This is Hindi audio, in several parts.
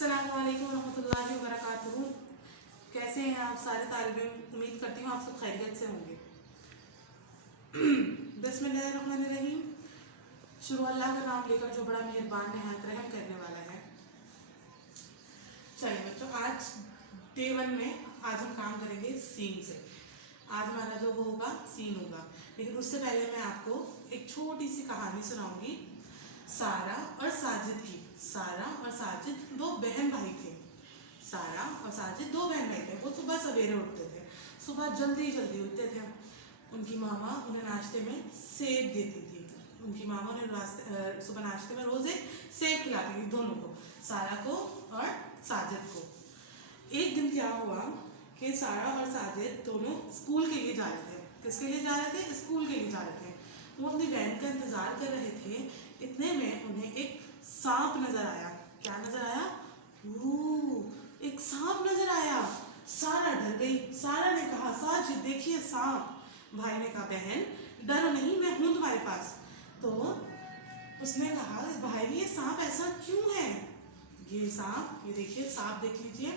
अस्सलामुअलैकुम रहमतुल्लाहि व बरकातुहू। कैसे हैं आप सारे तालिबे? उम्मीद करती हूँ आप सब खैरियत से होंगे। बिस्मिल्लाहिर्रहमानिर्रहीम। शुरू अल्लाह का नाम लेकर जो बड़ा मेहरबान निहायत रहम करने वाला है। चलिए बच्चों, आज डे 1 में आज हम काम करेंगे सीन से। आज हमारा जो वो होगा सीन होगा, लेकिन उससे पहले मैं आपको एक छोटी सी कहानी सुनाऊंगी सारा और साजिद की। सारा और साजिद दो बहन भाई थे। सारा और साजिद दो बहन भाई थे। वो सुबह सवेरे उठते थे, सुबह जल्दी जल्दी उठते थे। उनकी मामा उन्हें नाश्ते में सेब देती थी। उनकी मामा उन्हें सुबह नाश्ते में रोज एक सेब खिलाती थी, दोनों को, सारा को और साजिद को। एक दिन क्या हुआ कि सारा और साजिद दोनों स्कूल के लिए जा रहे थे। किसके लिए जा रहे थे? स्कूल के लिए जा रहे थे। वो अपनी वैन का इंतजार कर रहे थे। इतने में उन्हें एक सांप नजर आया। क्या नजर आया? एक सांप नजर आया। सारा डर गई। सारा ने कहा, साजिद देखिए सांप। भाई ने कहा, बहन डरो नहीं, मैं हूं तुम्हारे पास। तो उसने कहा, भाई ये सांप ऐसा क्यों है? ये सांप, ये देखिए सांप देख लीजिए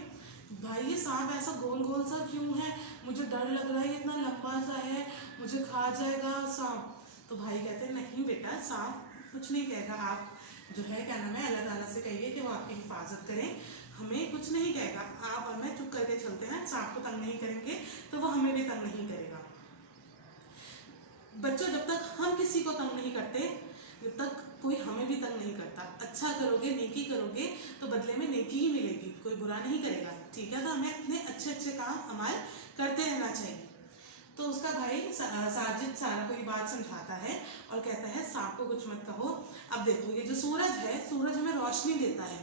भाई, ये सांप ऐसा गोल गोल सा क्यों है? मुझे डर लग रहा है, इतना लंबा सा है, मुझे खा जाएगा सांप। तो भाई कहते हैं, नहीं बेटा, सांप कुछ नहीं कहेगा। आप जो है क्या नाम है, अल्लाह ताला से कहिए कि वो आपकी हिफाजत करें, हमें कुछ नहीं कहेगा। आप और मैं चुप करके चलते हैं, सांप को तंग नहीं करेंगे तो वो हमें भी तंग नहीं करेगा। बच्चों, जब तक हम किसी को तंग नहीं करते, जब तक कोई हमें भी तंग नहीं करता। अच्छा करोगे, नेकी करोगे तो बदले में नेकी ही मिलेगी, कोई बुरा नहीं करेगा। ठीक है, तो हमें अपने अच्छे अच्छे काम अमल करते रहना चाहिए। तो उसका भाई साजिद सारा को ये बात समझाता है और कहता है, सांप को कुछ मत कहो। अब देखो, ये जो सूरज है, सूरज हमें रोशनी देता है।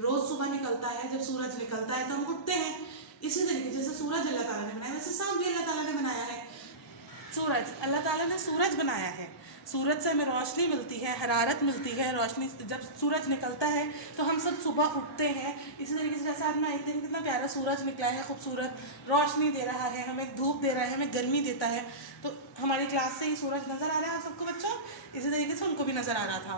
रोज सुबह निकलता है, जब सूरज निकलता है तो हम उठते हैं। इसी तरीके जैसे सूरज अल्लाह ताला ने बनाया, वैसे सांप भी अल्लाह ताला ने बनाया है। सूरज, अल्लाह ताला ने सूरज बनाया है। सूरज से हमें रोशनी मिलती है, हरारत मिलती है। रोशनी जब सूरज निकलता है तो हम सब सुबह उठते हैं। इसी तरीके से जैसे आज मैं एक दिन कितना प्यारा सूरज निकला है, खूबसूरत रोशनी दे रहा है, हमें धूप दे रहा है, हमें गर्मी देता है। तो हमारी क्लास से ही सूरज नज़र आ रहा है आप सबको बच्चों, इसी तरीके से उनको भी नज़र आ रहा था।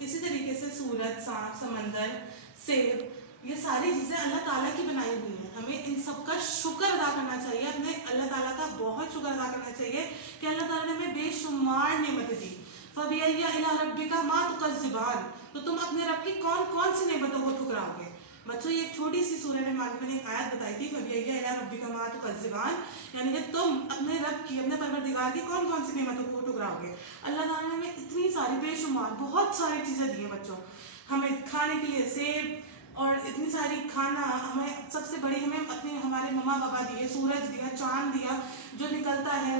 इसी तरीके से सूरज, सांप, समंदर, सेब, ये सारी चीज़ें अल्लाह ताला की बनाई हुई हैं। हमें इन सब का शुक्र अदा करना चाहिए, अपने अल्लाह ताला का बहुत शुक्र अदा करना चाहिए कि अल्लाह ताला ने हमें बेशुमार नेमतें दी। फबिअय्यि आला रब्बिका मा तुकज़्ज़िबान, तो तुम अपने रब की कौन कौन सी नेमतों को ठुकराओगे? बच्चों, ये छोटी सी सूरह रहमान में मैंने एक आयत बताई थी, फबिअय्यि आला रब्बिका मा तुकज़्ज़िबान, यानी कि तुम अपने रब की, अपने परवरदिगार की कौन कौन सी नेमतों को ठुकराओगे। अल्लाह ताला ने हमें इतनी सारी बेशुमार बहुत सारी चीज़ें दी हैं बच्चों। हमें खाने के लिए सेब और इतनी सारी खाना, हमें सबसे बड़ी हमें अपने हमारे मम्मा पापा दिए, सूरज दिया, चांद दिया जो निकलता है,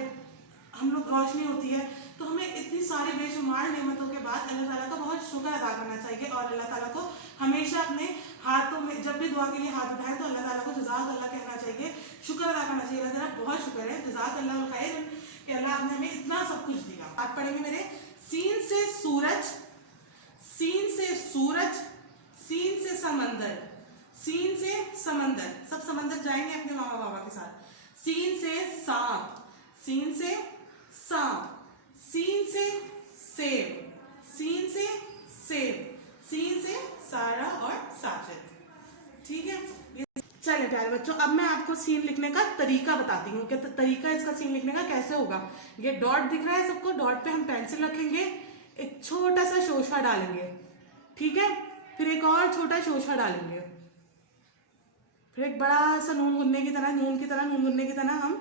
हम लोग रोशनी होती है। तो हमें इतनी सारी बेशुमार नेमतों के बाद अल्लाह ताला का बहुत शुक्र अदा करना चाहिए और अल्लाह ताला को हमेशा अपने हाथों में, जब भी दुआ के लिए हाथ उठाएं तो अल्लाह ताला को जज़ाक अल्लाह कहना चाहिए, शुक्र अदा करना चाहिए। अल्लाह ताला बहुत शुक्र है, जज़ाक अल्लाह खैर कि अल्लाह ने हमें इतना सब कुछ दिया। आप पढ़ेंगे मेरे, सीन से सूरज, सीन से सूरज, सीन से समंदर, सीन से समंदर, सब समंदर जाएंगे अपने मामा बाबा के साथ। सीन से सांप, सीन से सांप, सीन से सेब, सीन से सेब, सीन से सारा और साजिद। ठीक है, चलिए प्यारे बच्चों, अब मैं आपको सीन लिखने का तरीका बताती हूँ कि तरीका इसका सीन लिखने का कैसे होगा। ये डॉट दिख रहा है सबको, डॉट पे हम पेंसिल रखेंगे, एक छोटा सा शोशा डालेंगे, ठीक है, फिर एक और छोटा शोशा डालेंगे, फिर एक बड़ा सा नून गुनने की तरह, नून गुनने की तरह हम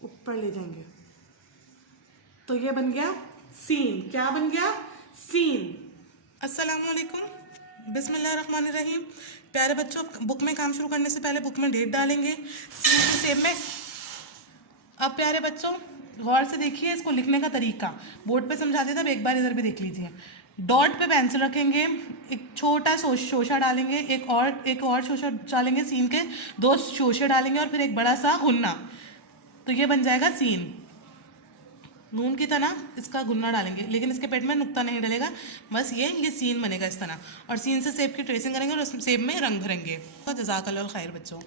ऊपर ले जाएंगे। तो ये बन गया सीन। क्या बन गया? सीन। अस्सलामुअलैकुम, बिस्मिल्लाहिर्रहमानिर्रहीम। प्यारे बच्चों, बुक में काम शुरू करने से पहले बुक में डेट डालेंगे, सीन के सेब में। अब प्यारे बच्चों गौर से देखिए इसको लिखने का तरीका, बोर्ड पे समझा देता, अब एक बार इधर भी देख लीजिए। डॉट पे पेंसिल रखेंगे, एक छोटा शोशा डालेंगे, एक और शोशा डालेंगे, सीन के 2 शोशे डालेंगे और फिर एक बड़ा सा गुन्ना। तो ये बन जाएगा सीन। नून की तरह इसका गुन्ना डालेंगे, लेकिन इसके पेट में नुक्ता नहीं डलेगा, बस ये सीन बनेगा इस तरह। और सीन से सेब की ट्रेसिंग करेंगे और उस सेब में रंग भरेंगे। जज़ाकल्लाह खैर बच्चों।